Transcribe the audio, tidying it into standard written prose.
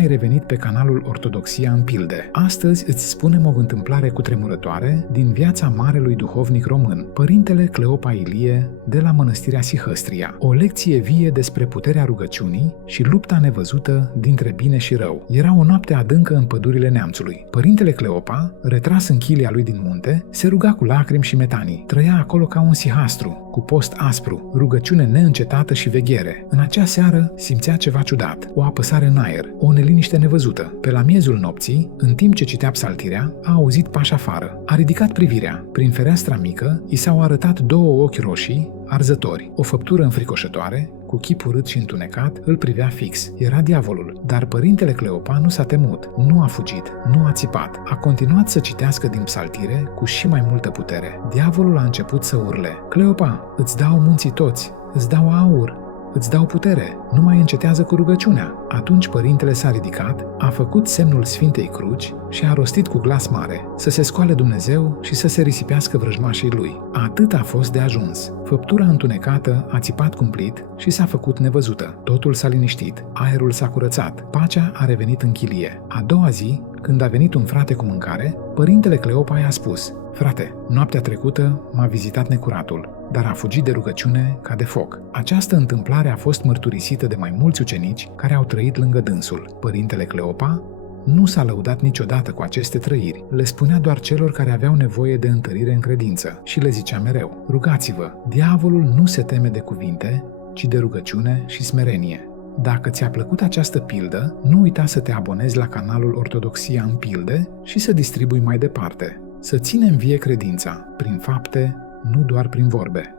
ai revenit pe canalul Ortodoxia în pilde. Astăzi îți spunem o întâmplare cutremurătoare din viața marelui duhovnic român, Părintele Cleopa Ilie de la Mănăstirea Sihăstria. O lecție vie despre puterea rugăciunii și lupta nevăzută dintre bine și rău. Era o noapte adâncă în pădurile neamțului. Părintele Cleopa, retras în chilia lui din munte, se ruga cu lacrimi și metanii. Trăia acolo ca un sihastru, cu post aspru, rugăciune neîncetată și veghere. În acea seară simțea ceva ciudat, o apăsare în aer, o neliniște nevăzută. Pe la miezul nopții, în timp ce citea psaltirea, a auzit pași afară. A ridicat privirea. Prin fereastra mică, i s-au arătat două ochi roșii, arzători. O făptură înfricoșătoare, cu chip urât și întunecat, îl privea fix. Era diavolul. Dar Părintele Cleopa nu s-a temut, nu a fugit, nu a țipat. A continuat să citească din psaltire cu și mai multă putere. Diavolul a început să urle. Cleopa, îți dau munții toți, îți dau aur, îți dau putere, nu mai încetează cu rugăciunea. Atunci părintele s-a ridicat, a făcut semnul Sfintei Cruci și a rostit cu glas mare: să se scoale Dumnezeu și să se risipească vrăjmașii lui. Atât a fost de ajuns. Făptura întunecată a țipat cumplit și s-a făcut nevăzută. Totul s-a liniștit, aerul s-a curățat, pacea a revenit în chilie. A doua zi, când a venit un frate cu mâncare, Părintele Cleopa i-a spus: frate, noaptea trecută m-a vizitat necuratul, dar a fugit de rugăciune ca de foc. Această întâmplare a fost mărturisită de mai mulți ucenici care au trăit lângă dânsul. Părintele Cleopa nu s-a lăudat niciodată cu aceste trăiri. Le spunea doar celor care aveau nevoie de întărire în credință și le zicea mereu: rugați-vă, diavolul nu se teme de cuvinte, ci de rugăciune și smerenie. Dacă ți-a plăcut această pildă, nu uita să te abonezi la canalul Ortodoxia în pilde și să distribui mai departe. Să ținem vie credința, prin fapte, nu doar prin vorbe.